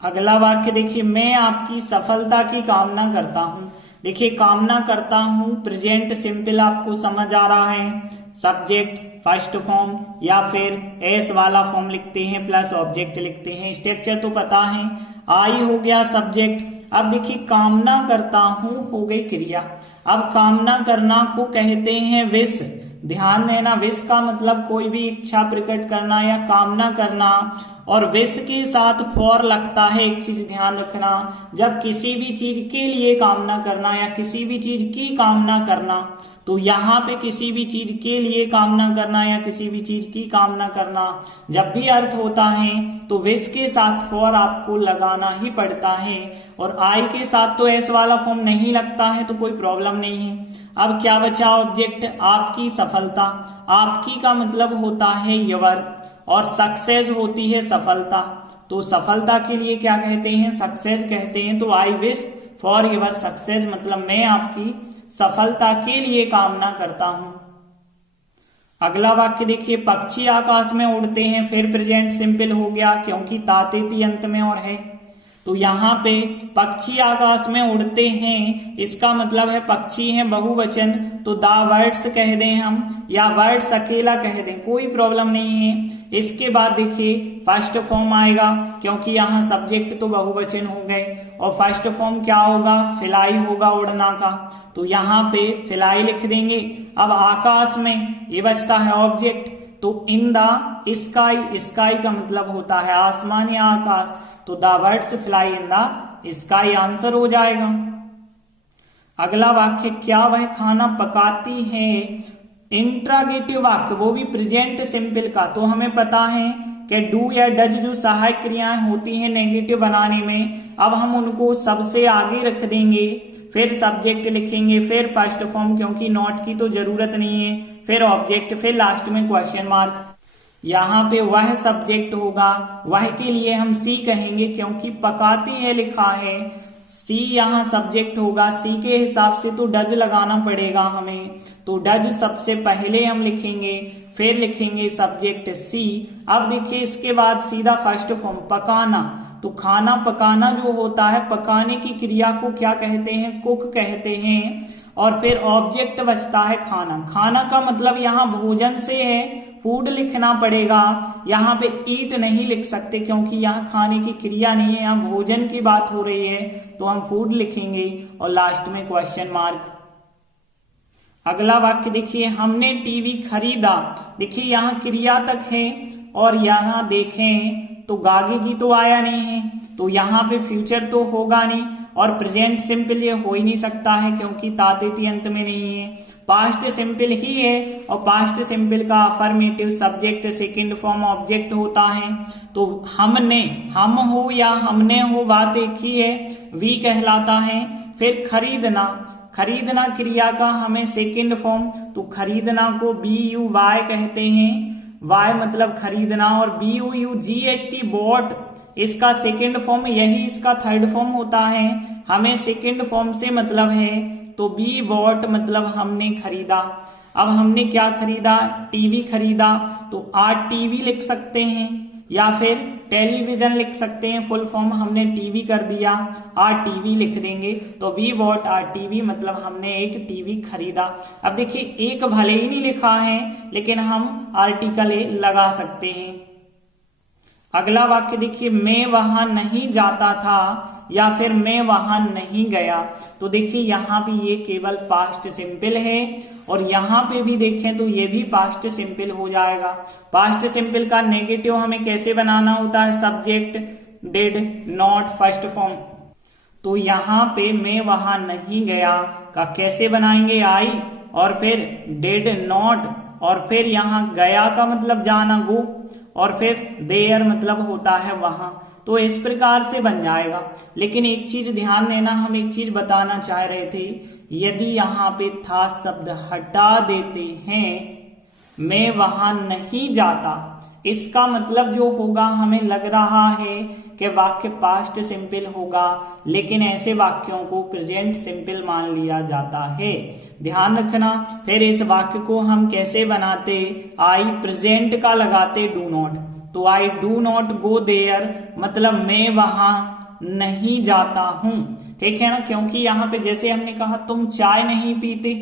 अगला वाक्य देखिए, मैं आपकी सफलता की कामना करता हूं। देखिए कामना करता हूं प्रेजेंट सिंपल आपको समझ आ रहा है, सब्जेक्ट फर्स्ट फॉर्म या फिर एस वाला फॉर्म लिखते हैं प्लस ऑब्जेक्ट लिखते हैं। स्ट्रक्चर तो पता है, आई हो गया सब्जेक्ट। अब देखिए कामना करता हूं हो गई क्रिया। अब कामना करना को कहते हैं विश। ध्यान देना, विश का मतलब कोई भी इच्छा प्रकट करना या कामना करना, और विश के साथ फॉर लगता है। एक चीज ध्यान रखना, जब किसी भी चीज के लिए कामना करना या किसी भी चीज की कामना करना, तो यहाँ पे किसी भी चीज के लिए कामना करना या किसी भी चीज की कामना करना जब भी अर्थ होता है तो विश के साथ फॉर आपको लगाना ही पड़ता है, और आई के साथ तो एस वाला फॉर्म नहीं लगता है तो कोई प्रॉब्लम नहीं है। अब क्या बचा ऑब्जेक्ट, आपकी सफलता। आपकी का मतलब होता है यवर, और सक्सेस होती है सफलता। तो सफलता के लिए क्या कहते हैं, सक्सेस कहते हैं। तो I wish for your success, मतलब मैं आपकी सफलता के लिए कामना करता हूं। अगला वाक्य देखिए, पक्षी आकाश में उड़ते हैं, फिर प्रेजेंट सिंपल हो गया क्योंकि तातेती अंत में और है। तो यहाँ पे पक्षी आकाश में उड़ते हैं, इसका मतलब है पक्षी हैं बहुवचन, तो द बर्ड्स कह दें हम या बर्ड्स अकेला कह दें, कोई प्रॉब्लम नहीं है। इसके बाद देखिए फर्स्ट फॉर्म आएगा क्योंकि यहाँ सब्जेक्ट तो बहुवचन हो गए, और फर्स्ट फॉर्म क्या होगा, फ्लाई होगा उड़ना का, तो यहाँ पे फ्लाई लिख देंगे। अब आकाश में ये बचता है ऑब्जेक्ट, तो इन द स्काई, स्काई का मतलब होता है आसमान या आकाश, तो the birds fly in the sky answer हो जाएगा। अगला वाक्य, क्या वह खाना पकाती है, इंट्रागेटिव वाक्य, वो भी प्रेजेंट सिंपल का। तो हमें पता है कि डू या डज जो सहायक क्रियाएं होती हैं नेगेटिव बनाने में, अब हम उनको सबसे आगे रख देंगे, फिर सब्जेक्ट लिखेंगे, फिर फर्स्ट फॉर्म क्योंकि नॉट की तो जरूरत नहीं है, फिर ऑब्जेक्ट, फिर लास्ट में क्वेश्चन मार्क। यहाँ पे वह सब्जेक्ट होगा, वह के लिए हम सी कहेंगे क्योंकि पकाती है लिखा है, सी यहाँ सब्जेक्ट होगा, सी के हिसाब से तो डज लगाना पड़ेगा हमें, तो डज सबसे पहले हम लिखेंगे, फिर लिखेंगे सब्जेक्ट सी। अब देखिए इसके बाद सीधा फर्स्ट फॉर्म पकाना, तो खाना पकाना जो होता है, पकाने की क्रिया को क्या कहते हैं, कुक कहते हैं। और फिर ऑब्जेक्ट बचता है खाना। खाना का मतलब यहाँ भोजन से है, फूड लिखना पड़ेगा। यहाँ पे ईट नहीं लिख सकते क्योंकि यहाँ खाने की क्रिया नहीं है, यहाँ भोजन की बात हो रही है, तो हम फूड लिखेंगे और लास्ट में क्वेश्चन मार्क। अगला वाक्य देखिए, हमने टीवी खरीदा। देखिए यहाँ क्रिया तक है और यहाँ देखें तो गागे की तो आया नहीं है, तो यहाँ पे फ्यूचर तो होगा नहीं, और प्रेजेंट सिंपल ये हो ही नहीं सकता है क्योंकि तातेती अंत में नहीं है। पास्ट सिंपल ही है और पास्ट सिंपल का affirmative subject second form object होता है। तो हमने, हम हो या हमने हो बात एक ही है, वी कहलाता है। फिर खरीदना, खरीदना क्रिया का हमें सेकंड फॉर्म, तो खरीदना को BUY कहते हैं, Y मतलब खरीदना, और BUGST बॉट इसका सेकंड फॉर्म, यही इसका थर्ड फॉर्म होता है। हमें सेकंड फॉर्म से मतलब है, तो बी बॉट मतलब हमने खरीदा। अब हमने क्या खरीदा, टीवी खरीदा, तो RTV लिख सकते हैं या फिर टेलीविजन लिख सकते हैं। फुल फॉर्म हमने टीवी कर दिया, RTV लिख देंगे, तो वी बॉट RTV मतलब हमने एक टीवी खरीदा। अब देखिए एक भले ही नहीं लिखा है लेकिन हम आर्टिकल लगा सकते हैं। अगला वाक्य देखिए, मैं वहां नहीं जाता था या फिर मैं वहां नहीं गया। तो देखिए यहाँ पे ये केवल पास्ट सिंपल है और यहाँ पे भी देखें तो ये भी पास्ट सिंपल हो जाएगा। पास्ट सिंपल का नेगेटिव हमें कैसे बनाना होता है, subject, did, not, first form. तो यहाँ पे मैं वहां नहीं गया का कैसे बनाएंगे, आई, और फिर डिड, नॉट, और फिर यहाँ गया का मतलब जाना, गो, और फिर देयर मतलब होता है वहां। तो इस प्रकार से बन जाएगा। लेकिन एक चीज ध्यान देना, हम एक चीज बताना चाह रहे थे, यदि यहाँ पे था शब्द हटा देते हैं, मैं वहां नहीं जाता, इसका मतलब जो होगा हमें लग रहा है कि वाक्य पास्ट सिंपल होगा, लेकिन ऐसे वाक्यों को प्रेजेंट सिंपल मान लिया जाता है। ध्यान रखना। फिर इस वाक्य को हम कैसे बनाते, आई प्रेजेंट का लगाते डू नॉट, तो I do not go there मतलब मैं वहां नहीं जाता हूं, ठीक है ना। क्योंकि यहाँ पे जैसे हमने कहा तुम चाय नहीं पीते,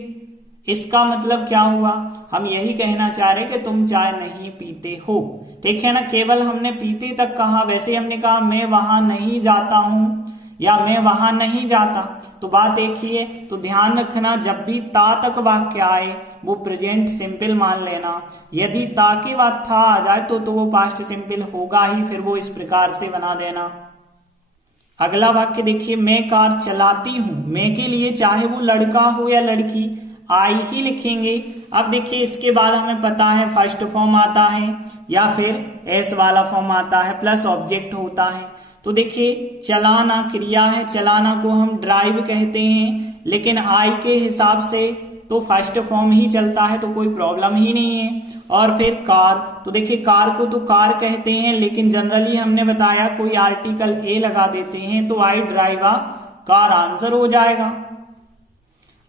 इसका मतलब क्या हुआ, हम यही कहना चाह रहे कि तुम चाय नहीं पीते हो, ठीक है ना। केवल हमने पीते तक कहा, वैसे हमने कहा मैं वहां नहीं जाता हूं या मैं वहां नहीं जाता, तो बात एक ही है। तो ध्यान रखना, जब भी ता तक वाक्य आए वो प्रेजेंट सिंपल मान लेना। यदि ता के बाद था आ जाए तो वो पास्ट सिंपल होगा ही, फिर वो इस प्रकार से बना देना। अगला वाक्य देखिए, मैं कार चलाती हूं। मैं के लिए चाहे वो लड़का हो या लड़की, आई ही लिखेंगे। अब देखिए इसके बाद हमें पता है फर्स्ट फॉर्म आता है या फिर एस वाला फॉर्म आता है, प्लस ऑब्जेक्ट होता है। तो देखिए चलाना क्रिया है, चलाना को हम ड्राइव कहते हैं, लेकिन आई के हिसाब से तो फर्स्ट फॉर्म ही चलता है, तो कोई प्रॉब्लम ही नहीं है। और फिर कार, तो देखिए कार को तो कार कहते हैं, लेकिन जनरली हमने बताया कोई आर्टिकल ए लगा देते हैं, तो I drive a car answer हो जाएगा।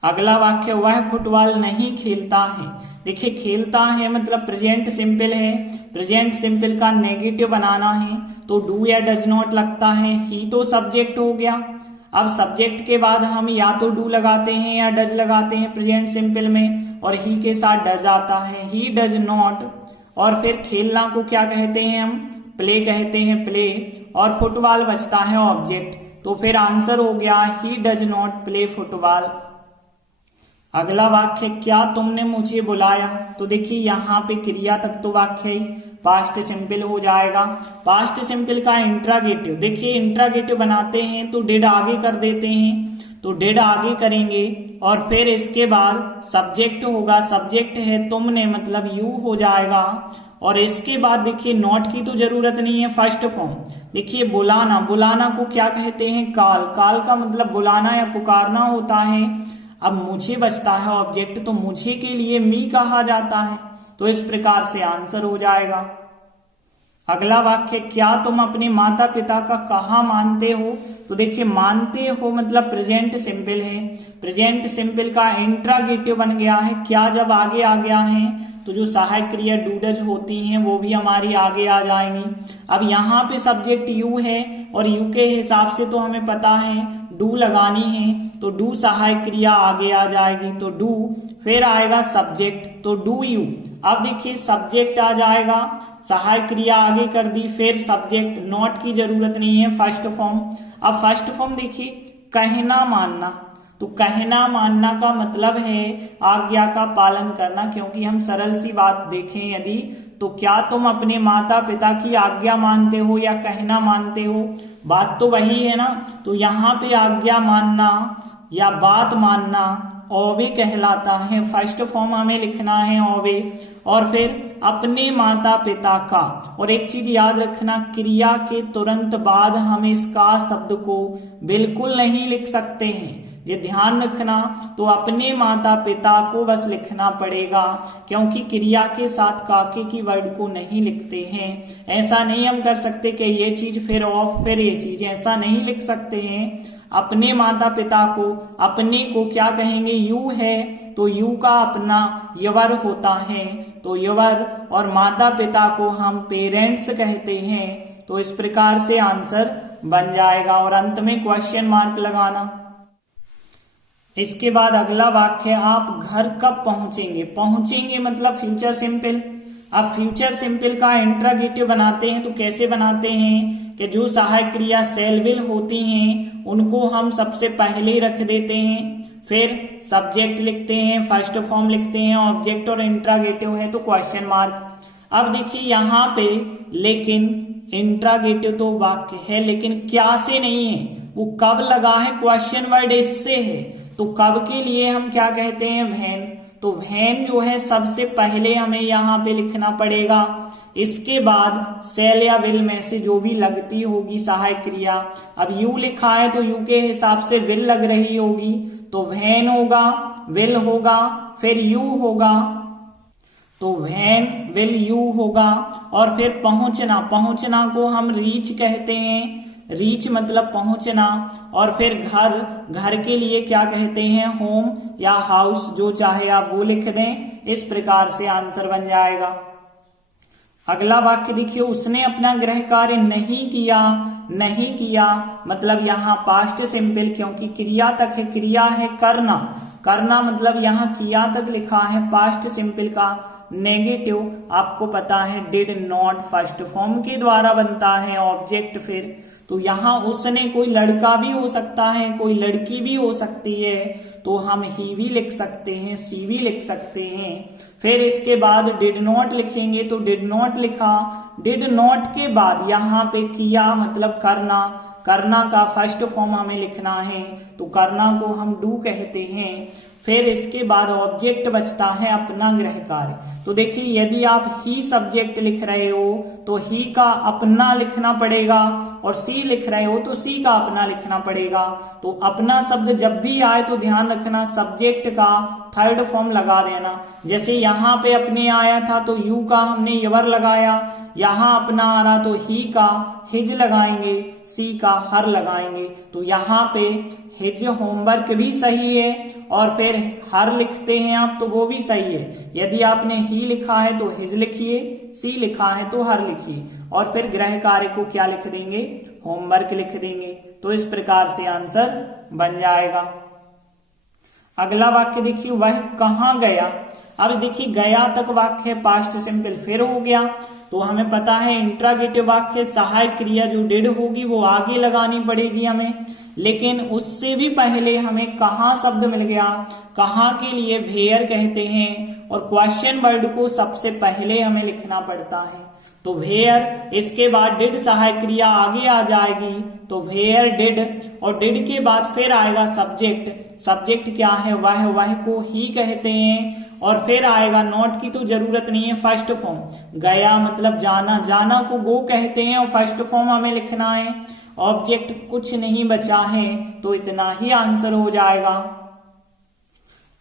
अगला वाक्य हुआ है फुटबॉल नहीं खेलता है। देखिए खेलता है मतलब प्रेजेंट सिंपल है, प्रेजेंट सिंपल का नेगेटिव बनाना है तो डू या डज नॉट लगता है। ही तो सब्जेक्ट हो गया। अब सब्जेक्ट के बाद हम या तो डू लगाते हैं या डज लगाते हैं प्रेजेंट सिंपल में, और ही के साथ डज आता है, ही डज नॉट। और फिर खेलना को क्या कहते हैं हम, प्ले कहते हैं, प्ले। और फुटबॉल बचता है ऑब्जेक्ट, तो फिर आंसर हो गया he does not play football. अगला वाक्य, क्या तुमने मुझे बुलाया। तो देखिए यहाँ पे क्रिया तक तो वाक्य ही पास्ट सिंपल हो जाएगा। पास्ट सिंपल का इंट्रागेटिव, देखिए इंट्रागेटिव बनाते हैं तो डिड आगे कर देते हैं, तो डिड आगे करेंगे और फिर इसके बाद सब्जेक्ट होगा, सब्जेक्ट है तुमने मतलब यू हो जाएगा। और इसके बाद देखिए नॉट की तो जरूरत नहीं है, फर्स्ट फॉर्म। देखिए बुलाना, बुलाना को क्या कहते हैं, काल। काल का मतलब बुलाना या पुकारना होता है। अब मुझे बचता है ऑब्जेक्ट, तो मुझे के लिए मी कहा जाता है, तो इस प्रकार से आंसर हो जाएगा। अगला वाक्य, क्या तुम अपने माता पिता का कहा मानते हो। तो देखिए मानते हो मतलब प्रेजेंट सिंपल है, प्रेजेंट सिंपल का इंट्रागेटिव बन गया है। क्या जब आगे आ गया है तो जो सहायक क्रिया डूडज होती हैं वो भी हमारी आगे आ जाएंगी। अब यहाँ पे सब्जेक्ट यू है और यू के हिसाब से तो हमें पता है डू लगानी है, तो डू सहायक क्रिया आगे आ जाएगी, तो डू, फिर आएगा सब्जेक्ट, तो डू यू। अब देखिए सब्जेक्ट आ जाएगा, सहायक क्रिया आगे कर दी, फिर सब्जेक्ट, नॉट की जरूरत नहीं है, फर्स्ट फॉर्म। अब फर्स्ट फॉर्म देखिए कहना मानना, तो कहना मानना का मतलब है आज्ञा का पालन करना, क्योंकि हम सरल सी बात देखें यदि, तो क्या तुम अपने माता पिता की आज्ञा मानते हो या कहना मानते हो, बात तो वही है ना। तो यहाँ पे आज्ञा मानना या बात मानना ओवे कहलाता है, फर्स्ट फॉर्म हमें लिखना है ओवे, और फिर अपने माता पिता का। और एक चीज याद रखना, क्रिया के तुरंत बाद हम इसका शब्द को बिल्कुल नहीं लिख सकते हैं, ये ध्यान रखना। तो अपने माता पिता को बस लिखना पड़ेगा, क्योंकि क्रिया के साथ काके की वर्ड को नहीं लिखते हैं। ऐसा नहीं हम कर सकते कि ये चीज फिर ऑफ फिर ये चीज, ऐसा नहीं लिख सकते हैं। अपने माता पिता को, अपने को क्या कहेंगे, यू है, तो यू का अपना यवर होता है, तो यवर, और माता पिता को हम पेरेंट्स कहते हैं। तो इस प्रकार से आंसर बन जाएगा, और अंत में क्वेश्चन मार्क लगाना। इसके बाद अगला वाक्य, आप घर कब पहुंचेंगे, पहुंचेंगे मतलब फ्यूचर सिंपल। अब फ्यूचर सिंपल का इंट्रोगेटिव बनाते हैं, तो कैसे बनाते हैं कि जो सहायक क्रिया सेल विल होती हैं उनको हम सबसे पहले रख देते हैं, फिर सब्जेक्ट लिखते हैं, फर्स्ट फॉर्म लिखते हैं, ऑब्जेक्ट और इंट्रोगेटिव है तो क्वेश्चन मार्क। अब देखिए यहाँ पे लेकिन इंट्रोगेटिव तो वाक्य है, लेकिन क्या से नहीं है, वो कब लगा है, क्वेश्चन वर्ड इससे है, तो कब के लिए हम क्या कहते हैं, व्हेन। तो व्हेन जो है सबसे पहले हमें यहाँ पे लिखना पड़ेगा। इसके बाद सेल या विल में से जो भी लगती होगी सहायक क्रिया, अब यू लिखा है तो यू के हिसाब से विल लग रही होगी, तो व्हेन होगा, विल होगा, फिर यू होगा, तो व्हेन विल यू होगा। और फिर पहुंचना, पहुंचना को हम रीच कहते हैं, रीच मतलब पहुंचना। और फिर घर, घर के लिए क्या कहते हैं, होम या हाउस, जो चाहे आप वो लिख दें। इस प्रकार से आंसर बन जाएगा। अगला वाक्य देखिए, उसने अपना गृह कार्य नहीं किया, नहीं किया मतलब यहाँ पास्ट सिंपल, क्योंकि क्रिया तक है, क्रिया है करना, करना मतलब यहाँ किया तक लिखा है। पास्ट सिंपल का नेगेटिव आपको पता है डिड नॉट फर्स्ट फॉर्म के द्वारा बनता है, ऑब्जेक्ट फिर। तो यहाँ उसने, कोई लड़का भी हो सकता है, कोई लड़की भी हो सकती है, तो हम ही भी लिख सकते हैं, सी भी लिख सकते हैं। फिर इसके बाद डिड नॉट लिखेंगे, तो डिड नॉट लिखा, डिड नॉट के बाद यहाँ पे किया मतलब करना, करना का फर्स्ट फॉर्म हमें लिखना है, तो करना को हम डू कहते हैं। फिर इसके बाद ऑब्जेक्ट बचता है अपना गृह कार्य। तो देखिए यदि आप ही सब्जेक्ट लिख रहे हो तो ही का अपना लिखना पड़ेगा, और सी लिख रहे हो तो सी का अपना लिखना पड़ेगा। तो अपना शब्द जब भी आए तो ध्यान रखना सब्जेक्ट का थर्ड फॉर्म लगा देना। जैसे यहाँ पे अपने आया था तो यू का हमने यवर लगाया, यहाँ अपना आ रहा तो ही का हिज लगाएंगे, सी का हर लगाएंगे। तो यहाँ पे हिज होमवर्क भी सही है, और फिर हर लिखते हैं आप तो वो भी सही है। यदि आपने ही लिखा है तो हिज लिखिए, सी लिखा है तो हर लिखिए, और फिर गृह कार्य को क्या लिख देंगे, होमवर्क लिख देंगे। तो इस प्रकार से आंसर बन जाएगा। अगला वाक्य देखिए, वह कहाँ गया। अब देखिए गया तक वाक्य पास्ट सिंपल फिर हो गया, तो हमें पता है इंट्रोगेटिव वाक्य सहायक क्रिया जो डिड होगी वो आगे लगानी पड़ेगी हमें, लेकिन उससे भी पहले हमें कहाँ शब्द मिल गया, कहाँ के लिए वेयर कहते हैं, और क्वेश्चन वर्ड को सबसे पहले हमें लिखना पड़ता है। तो वेयर, इसके बाद डिड सहायक क्रिया आगे आ जाएगी, तो वेयर डिड, और डिड के बाद फिर आएगा सब्जेक्ट। सब्जेक्ट क्या है, वह, वह को ही कहते हैं, और फिर आएगा नॉट की तो जरूरत नहीं है, फर्स्ट फॉर्म गया मतलब जाना, जाना को गो कहते हैं, और फर्स्ट फॉर्म हमें लिखना है। ऑब्जेक्ट कुछ नहीं बचा है, तो इतना ही आंसर हो जाएगा।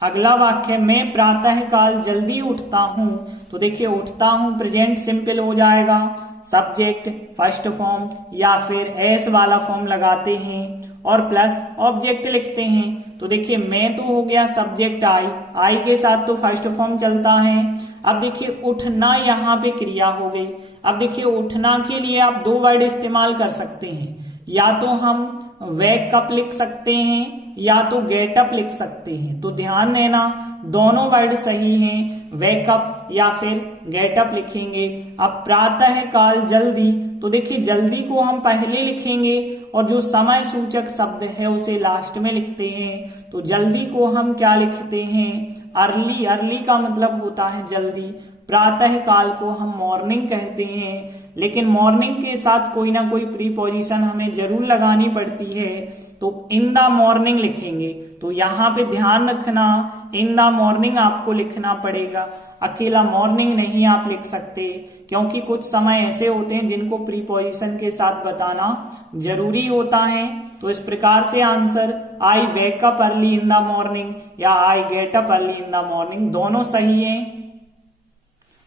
अगला वाक्य, मैं प्रातः काल जल्दी उठता हूं, तो देखिए उठता हूं प्रेजेंट सिंपल हो जाएगा, सब्जेक्ट फर्स्ट फॉर्म या फिर एस वाला फॉर्म लगाते हैं, और प्लस ऑब्जेक्ट लिखते हैं। तो देखिए मैं तो हो गया सब्जेक्ट आई के साथ तो फर्स्ट फॉर्म चलता है। अब देखिए उठना यहाँ पे क्रिया हो गई। अब देखिए उठना के लिए आप दो वर्ड इस्तेमाल कर सकते हैं, या तो हम वेक अप लिख सकते हैं या तो गेट अप लिख सकते हैं। तो ध्यान देना दोनों वर्ड सही हैं, वेकअप या फिर गेट अप लिखेंगे। अब प्रातः काल जल्दी, तो देखिए जल्दी को हम पहले लिखेंगे और जो समय सूचक शब्द है उसे लास्ट में लिखते हैं। तो जल्दी को हम क्या लिखते हैं, अर्ली। अर्ली का मतलब होता है जल्दी। प्रातः काल को हम मॉर्निंग कहते हैं, लेकिन मॉर्निंग के साथ कोई ना कोई प्रीपोजिशन हमें जरूर लगानी पड़ती है। तो इन द मॉर्निंग लिखेंगे। तो यहाँ पे ध्यान रखना इन द मॉर्निंग आपको लिखना पड़ेगा, अकेला मॉर्निंग नहीं आप लिख सकते, क्योंकि कुछ समय ऐसे होते हैं जिनको प्रीपोजिशन के साथ बताना जरूरी होता है। तो इस प्रकार से answer I wake up early in the morning या I get up early in the morning दोनों सही है।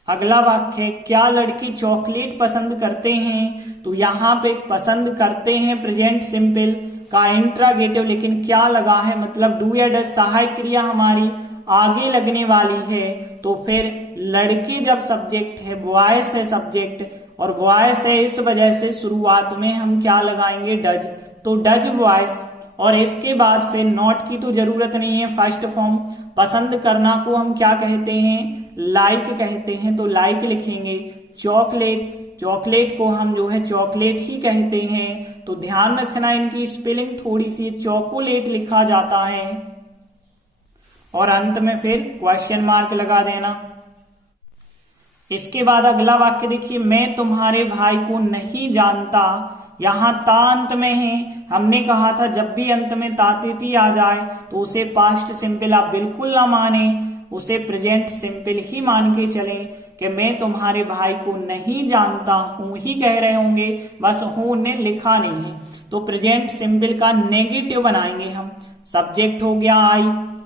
अगला वाक्य, क्या लड़की चॉकलेट पसंद करते हैं। तो यहाँ पे पसंद करते हैं प्रेजेंट सिंपल का इंट्रागेटिव, लेकिन क्या लगा है, मतलब डू या डज सहायक क्रिया हमारी आगे लगने वाली है। तो फिर लड़की जब सब्जेक्ट है, बॉयज है सब्जेक्ट, और बॉयज है इस वजह से शुरुआत में हम क्या लगाएंगे, डज। तो डज बॉयज, और इसके बाद फिर नॉट की तो जरूरत नहीं है, फर्स्ट फॉर्म। पसंद करना को हम क्या कहते हैं, लाइक कहते हैं, तो लाइक लिखेंगे। चॉकलेट, चॉकलेट को हम जो है चॉकलेट ही कहते हैं। तो ध्यान रखना इनकी स्पेलिंग थोड़ी सी चॉकोलेट लिखा जाता है, और अंत में फिर क्वेश्चन मार्क लगा देना। इसके बाद अगला वाक्य देखिए, मैं तुम्हारे भाई को नहीं जानता। यहाँ ता अंत में है। हमने कहा था जब भी अंत में तातीती आ जाए तो उसे पास्ट सिंपल आप बिल्कुल ना माने, उसे प्रेजेंट सिंपल ही मान के चले कि मैं तुम्हारे भाई को नहीं जानता हूं ही कह रहे होंगे, बस हूं ने लिखा नहीं है। तो प्रेजेंट सिंपल का नेगेटिव बनाएंगे हम। सब्जेक्ट हो गया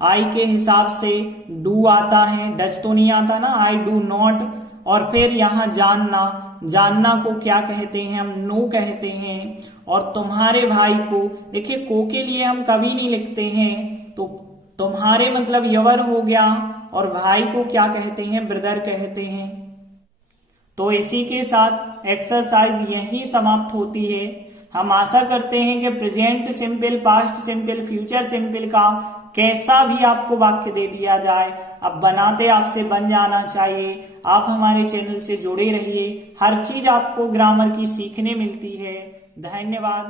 आई के हिसाब से डू आता है, डज तो नहीं आता ना, आई डू नॉट। और फिर यहाँ जानना, जानना को क्या कहते हैं, हम नो कहते हैं। और तुम्हारे भाई को, देखिए को के लिए हम कभी नहीं लिखते हैं, तो तुम्हारे मतलब यवर हो गया, और भाई को क्या कहते हैं, ब्रदर कहते हैं। तो इसी के साथ एक्सरसाइज यही समाप्त होती है। हम आशा करते हैं कि present simple, past simple, future simple का कैसा भी आपको वाक्य दे दिया जाए, अब बनाते आपसे बन जाना चाहिए। आप हमारे चैनल से जुड़े रहिए, हर चीज आपको ग्रामर की सीखने मिलती है। धन्यवाद।